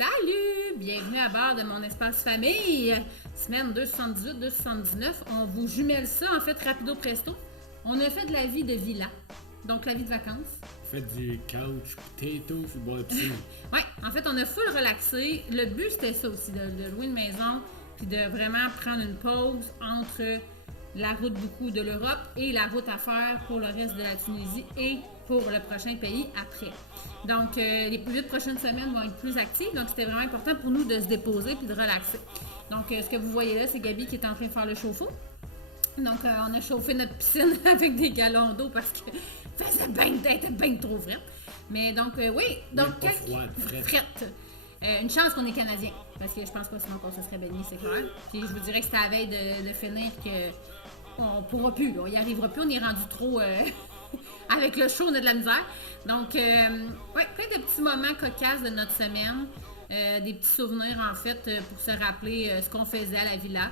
Salut! Bienvenue à bord de mon espace famille. Semaine 278-279. On vous jumelle ça, en fait, rapido presto. On a fait de la vie de villa, donc la vie de vacances. Faites du couch potato sur le bord de piscine. Ouais, en fait, on a full relaxé. Le but, c'était ça aussi, de louer une maison, puis de vraiment prendre une pause entre la route beaucoup de l'Europe et la route à faire pour le reste de la Tunisie et pour le prochain pays après. Donc, les 8 prochaines semaines vont être plus actives, donc c'était vraiment important pour nous de se déposer puis de relaxer. Donc, ce que vous voyez là, c'est Gabi qui est en train de faire le chauffe-eau. Donc, on a chauffé notre piscine avec des gallons d'eau parce que faisait bien trop frais. Mais donc, oui, donc, frette. Une chance qu'on est Canadien, parce que je pense pas sinon qu'on se serait baigné, c'est clair. Puis je vous dirais que c'était à la veille de finir qu'on pourra plus, là. On y arrivera plus, on est rendu trop... avec le show, on a de la misère. Donc, ouais, plein de petits moments cocasses de notre semaine. Des petits souvenirs, en fait, pour se rappeler ce qu'on faisait à la villa.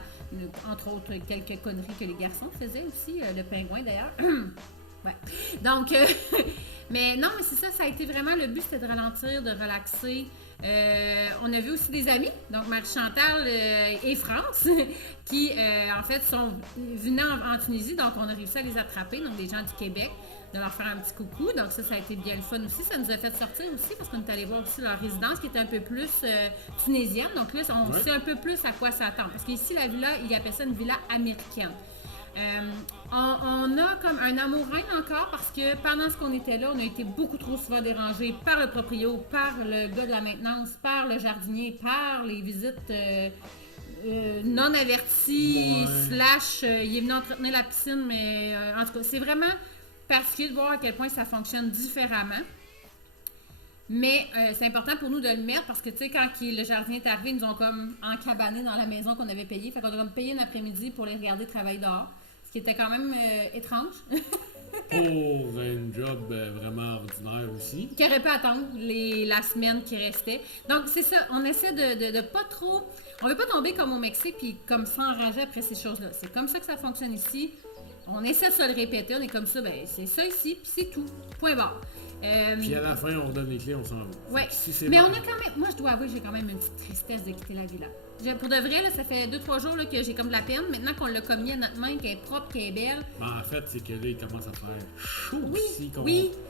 Entre autres, quelques conneries que les garçons faisaient aussi. Le pingouin, d'ailleurs. Ouais. Donc, mais non, mais c'est ça, ça a été vraiment le but, c'était de ralentir, de relaxer. On a vu aussi des amis, donc Marie-Chantal et France, qui en fait sont venus en Tunisie, donc on a réussi à les attraper, donc des gens du Québec, de leur faire un petit coucou. Donc ça a été bien le fun aussi. Ça nous a fait sortir aussi parce qu'on est allé voir aussi leur résidence qui était un peu plus tunisienne. Donc là, on sait un peu plus à quoi s'attendre. Parce qu'ici, la villa, il appelle ça une villa américaine. On a comme un amour-reine encore parce que pendant ce qu'on était là, on a été beaucoup trop souvent dérangés par le proprio, par le gars de la maintenance, par le jardinier, par les visites non averties, il est venu entretenir la piscine, mais en tout cas, c'est vraiment particulier de voir à quel point ça fonctionne différemment. Mais c'est important pour nous de le mettre parce que, tu sais, quand le jardinier est arrivé, ils nous ont comme encabané dans la maison qu'on avait payée. Fait qu'on a comme payé un après-midi pour les regarder travailler dehors. Ce qui était quand même étrange. Pour un job vraiment ordinaire aussi. Qui aurait pu attendre la semaine qui restait. Donc, c'est ça. On essaie de pas trop... On veut pas tomber comme au Mexique puis comme s'enrager après ces choses-là. C'est comme ça que ça fonctionne ici. On essaie de se le répéter. On est comme ça, ben c'est ça ici, puis c'est tout. Point barre. Puis à la fin, on donne les clés, on s'en va. Oui, mais on a quand même... Moi, je dois avouer, j'ai quand même une petite tristesse de quitter la villa. Pour de vrai, là, ça fait 2-3 jours là, que j'ai comme de la peine. Maintenant qu'on l'a commis à notre main, qu'elle est propre, qu'elle est belle. En fait, c'est que là, il commence à faire chaud ici, qu'on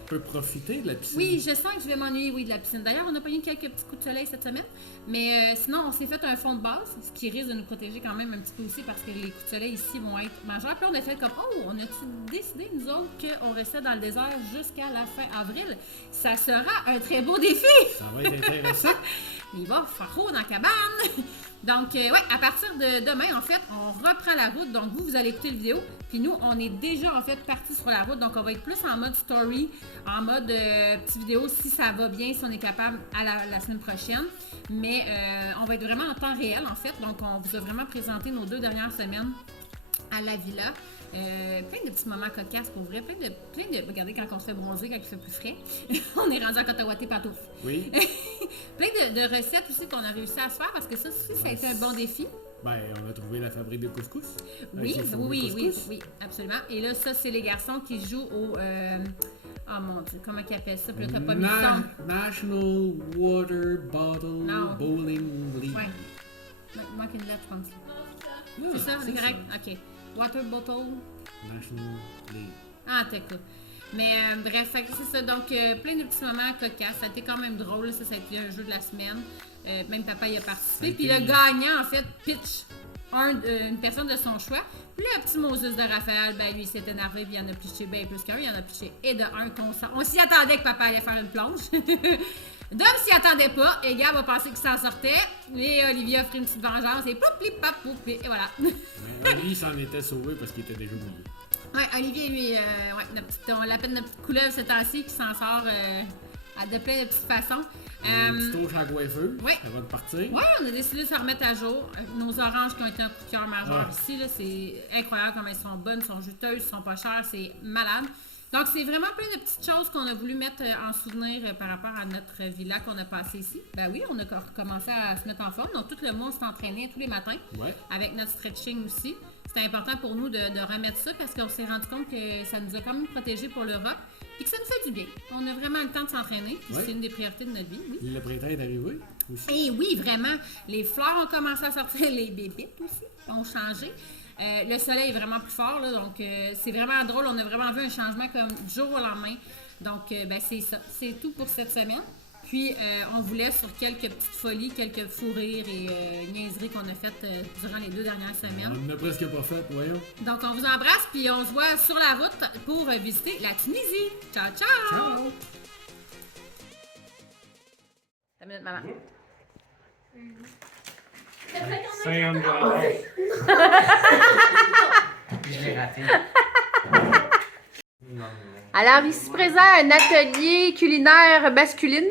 peut profiter de la piscine. Oui, je sens que je vais m'ennuyer, de la piscine. D'ailleurs, on a pas eu quelques petits coups de soleil cette semaine. Mais sinon, on s'est fait un fond de base, ce qui risque de nous protéger quand même un petit peu aussi parce que les coups de soleil ici vont être majeurs. Puis là, on a fait comme, on a-tu décidé, nous autres, qu'on restait dans le désert jusqu'à la fin avril? Ça sera un très beau défi! Ça va être intéressant! Il va faire chaud dans la cabane! Donc, à partir de demain, en fait, on reprend la route. Donc, vous allez écouter la vidéo. Puis nous, on est déjà, en fait, partis sur la route. Donc, on va être plus en mode story, en mode petite vidéo, si ça va bien, si on est capable à la semaine prochaine. Mais on va être vraiment en temps réel, en fait. Donc, on vous a vraiment présenté nos 2 dernières semaines à la villa. Plein de petits moments cocasses pour vrai, plein de regardez quand on se fait bronzer, quand il fait plus frais, on est rendu à Cotawaté Patouf. Oui. Plein de recettes aussi qu'on a réussi à se faire parce que ça aussi, ça a été un bon défi. Ben, on a trouvé la fabrique de couscous. Oui, absolument. Et là, ça, c'est les garçons qui jouent au... oh mon Dieu, comment ils appellent ça? Puis là, t'as pas mis le son. National Water Bottle Bowling League. Ouais. Il manque une lettre, je pense. C'est ça, c'est correct? Ça. OK. Water Bottle National League. Ah, t'écoutes. Mais bref, c'est ça. Donc, plein de petits moments cocasses. Ça a été quand même drôle. Ça a été un jeu de la semaine. Même papa y a participé. Puis le gagnant, en fait, pitch une personne de son choix. Puis le petit Moses de Raphaël, ben lui, il s'est énervé. Puis il en a pitché bien plus qu'un. Il en a pitché et de un constant. On s'y attendait que papa allait faire une plonge. Dom s'y attendait pas. Et Gab a pensé qu'il s'en sortait. Et Olivier a fait une petite vengeance. Et poup, plip, pap, poup, et voilà. Olivier s'en était sauvé parce qu'il était déjà mouillé. Ouais, Olivier, lui, on l'appelle notre petite couleuvre ce temps-ci qui s'en sort de plein de petites façons. Un petit tour chez la coiffeuse, ça va partir. Oui, on a décidé de se remettre à jour. Nos oranges qui ont été un coup de cœur majeur ici, là, c'est incroyable comment elles sont bonnes, sont juteuses, sont pas chères, c'est malade. Donc, c'est vraiment plein de petites choses qu'on a voulu mettre en souvenir par rapport à notre villa qu'on a passé ici. Ben oui, on a recommencé à se mettre en forme. Donc, tout le mois, on s'est entraîné tous les matins avec notre stretching aussi. C'était important pour nous de remettre ça parce qu'on s'est rendu compte que ça nous a quand même protégés pour l'Europe. Puis que ça nous fait du bien. On a vraiment le temps de s'entraîner, puis c'est une des priorités de notre vie, oui. Le printemps est arrivé aussi. Et oui, vraiment. Les fleurs ont commencé à sortir, les bébites aussi ont changé. Le soleil est vraiment plus fort, là, donc c'est vraiment drôle. On a vraiment vu un changement comme du jour au lendemain. Donc, c'est ça. C'est tout pour cette semaine. Puis, on vous laisse sur quelques petites folies, quelques fous rires et niaiseries qu'on a faites durant les 2 dernières semaines. On n'a presque pas fait, voyons. Donc, on vous embrasse, puis on se voit sur la route pour visiter la Tunisie. Ciao, ciao! Ciao! Ta minute, maman. $50. Je l'ai raté. Alors, ici présent, un atelier culinaire masculine.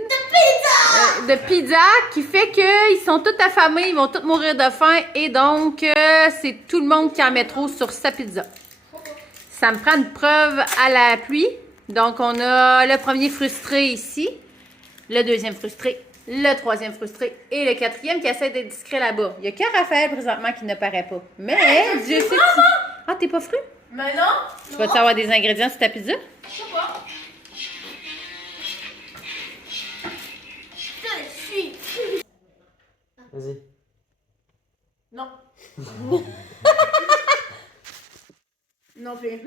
De pizza qui fait qu'ils sont tous affamés, ils vont tous mourir de faim et donc c'est tout le monde qui en met trop sur sa pizza. Ça me prend une preuve à la pluie. Donc, on a le premier frustré ici, le deuxième frustré, le troisième frustré et le quatrième qui essaie d'être discret là-bas. Il n'y a que Raphaël présentement qui ne paraît pas. Mais, Dieu sait que... Ah, t'es pas fru? Mais non! Tu vas-tu avoir des ingrédients sur ta pizza? Je sais pas. Je suis. Vas-y. Non. Non plus.